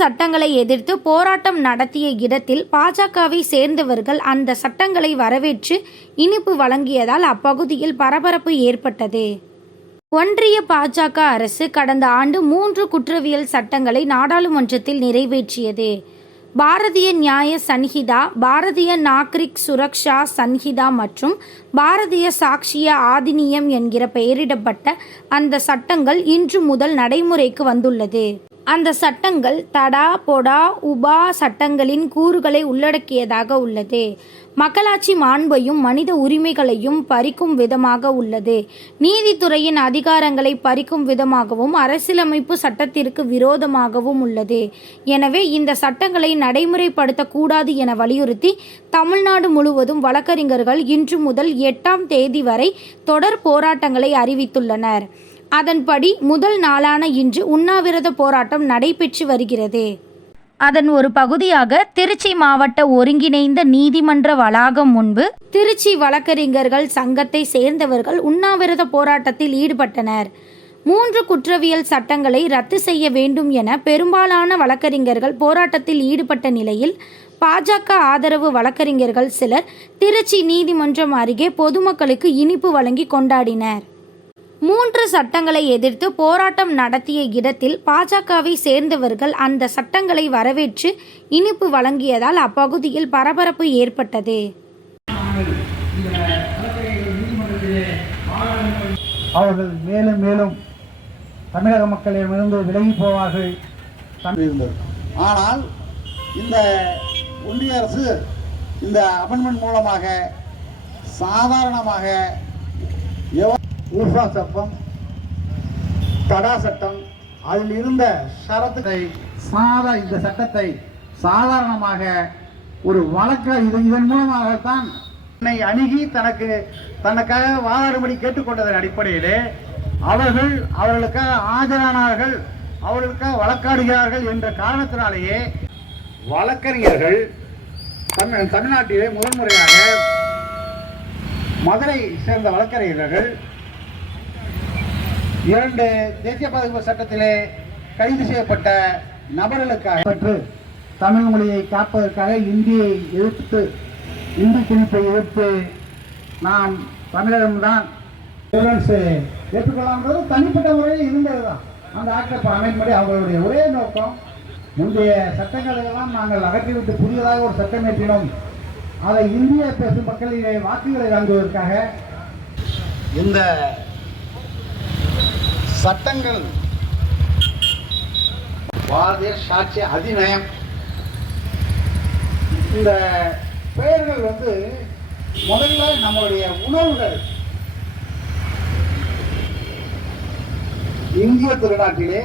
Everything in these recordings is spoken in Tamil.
சட்டங்களை எதிர்த்து போராட்டம் நடத்திய இடத்தில் பாஜகவை சேர்ந்தவர்கள் அந்த சட்டங்களை வரவேற்று இனிப்பு வழங்கியதால் அப்பகுதியில் பரபரப்பு ஏற்பட்டது. ஒன்றிய பாஜக அரசு கடந்த ஆண்டு 3 குற்றவியல் சட்டங்களை நாடாளுமன்றத்தில் நிறைவேற்றியது. பாரதிய நியாய சன்ஹிதா, பாரதிய நாக்ரிக் சுரக்ஷா சன்ஹிதா மற்றும் பாரதிய சாக்ஷிய ஆதினியம் என்கிற பெயரிடப்பட்ட அந்த சட்டங்கள் இன்று முதல் நடைமுறைக்கு வந்துள்ளது. அந்த சட்டங்கள் தடா பொடா உபா சட்டங்களின் கூறுகளை உள்ளடக்கியதாக உள்ளது. மக்களாட்சி மாண்பையும் மனித உரிமைகளையும் பறிக்கும் விதமாக உள்ளது. நீதித்துறையின் அதிகாரங்களை பறிக்கும் விதமாகவும் அரசியலமைப்பு சட்டத்திற்கு விரோதமாகவும் உள்ளது. எனவே இந்த சட்டங்களை நடைமுறைப்படுத்தக்கூடாது என வலியுறுத்தி தமிழ்நாடு முழுவதும் வழக்கறிஞர்கள் இன்று முதல் 8ஆம் தேதி வரை தொடர் போராட்டங்களை அறிவித்துள்ளனர். அதன்படி முதல் நாளான இன்று உண்ணாவிரத போராட்டம் நடைபெற்று வருகிறது. அதன் ஒரு பகுதியாக திருச்சி மாவட்ட ஒருங்கிணைந்த நீதிமன்ற வளாகம் முன்பு திருச்சி வழக்கறிஞர்கள் சங்கத்தை சேர்ந்தவர்கள் உண்ணாவிரத போராட்டத்தில் ஈடுபட்டனர். 3 குற்றவியல் சட்டங்களை ரத்து செய்ய வேண்டும் என பெரும்பாலான வழக்கறிஞர்கள் போராட்டத்தில் ஈடுபட்ட நிலையில் பாஜக ஆதரவு வழக்கறிஞர்கள் சிலர் திருச்சி நீதிமன்றம் அருகே பொதுமக்களுக்கு இனிப்பு வழங்கி கொண்டாடினர். 3 சட்டங்களை எதிர்த்து போராட்டம் நடத்திய இடத்தில் பாஜகவை சேர்ந்தவர்கள் அந்த சட்டங்களை வரவேற்று இனிப்பு வழங்கியதால் அப்பகுதியில் பரபரப்பு ஏற்பட்டது. அவர்கள் மேலும் மேலும் தமிழக மக்களிடமிருந்து விலகி போவார்கள் இருந்தது. ஆனால் இந்த ஒன்றிய அரசு இந்த அமெண்ட்மெண்ட் மூலமாக சாதாரணமாக ஊர்ஃபா சட்டம், தடா சட்டம், அதில் இருந்த ஷரத்தை இந்த சட்டத்தை சாதாரணமாக ஒரு வழக்கு இதன் மூலமாகத்தான் என்னை அணுகி தனக்காக வாதாடும்படி கேட்டுக்கொண்டதன் அடிப்படையிலே அவர்களுக்காக ஆஜரானார்கள், அவர்களுக்காக வழக்காடுகிறார்கள் என்ற காரணத்தினாலேயே வழக்கறிஞர்கள் தமிழ்நாட்டிலே முதன்முறையாக மதுரை சேர்ந்த வழக்கறிஞர்கள் 2 தேசிய பாதுகாப்பு சட்டத்திலே கைது செய்யப்பட்ட நபர்களுக்காக தமிழ் மொழியை காப்பதற்காக இந்தியை எதிர்த்து இந்தி திணிப்பை எதிர்த்து நாம் தமிழகம்தான் ஏற்றுக்கொள்ளாமல் தனிப்பட்ட முறையில் இருந்ததுதான். அந்த ஆக்ட் அமைப்படி அவர்களுடைய ஒரே நோக்கம் முந்தைய சட்டங்களெல்லாம் நாங்கள் அகற்றிவிட்டு புதியதாக ஒரு சட்டம் ஏற்றினோம், அதை இந்திய பேசும் மக்களிடையே வாக்குகளை வாங்குவதற்காக இந்த சட்டங்கள் பாரதிய சாட்சி அதிநயம் இந்த பெயர்கள் முதல்ல நம்மளுடைய உணவுகள் இந்திய திருநாட்டிலே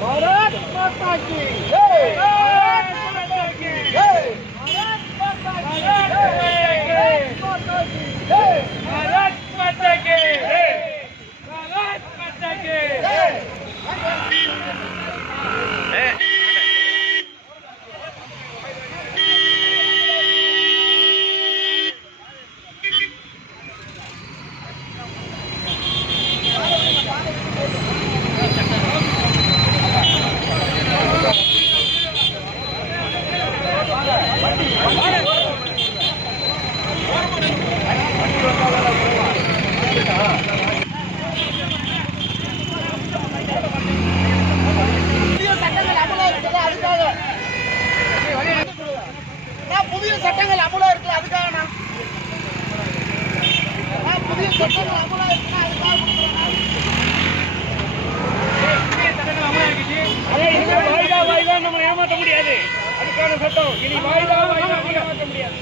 भारत माता की जय, भारत माता की जय, भारत माता की जय, माता की जय, भारत माता की जय, भारत माता की जय. புதிய சட்டங்கள் அமலா இருக்குல்ல, அதுக்காக நான் புதிய சட்டங்கள் அமலா இருக்குன்னா அதுக்காக வாய்தா நம்ம ஏமாற்ற முடியாது. அதுக்கான சட்டம் இனி வாய்தா ஏமாற்ற முடியாது.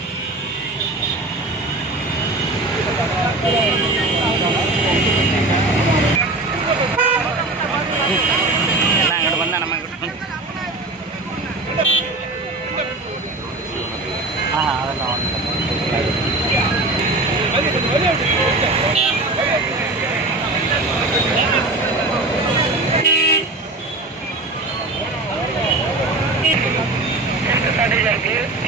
வந்தா நம்ம அதெல்லாம் வந்து பிறகு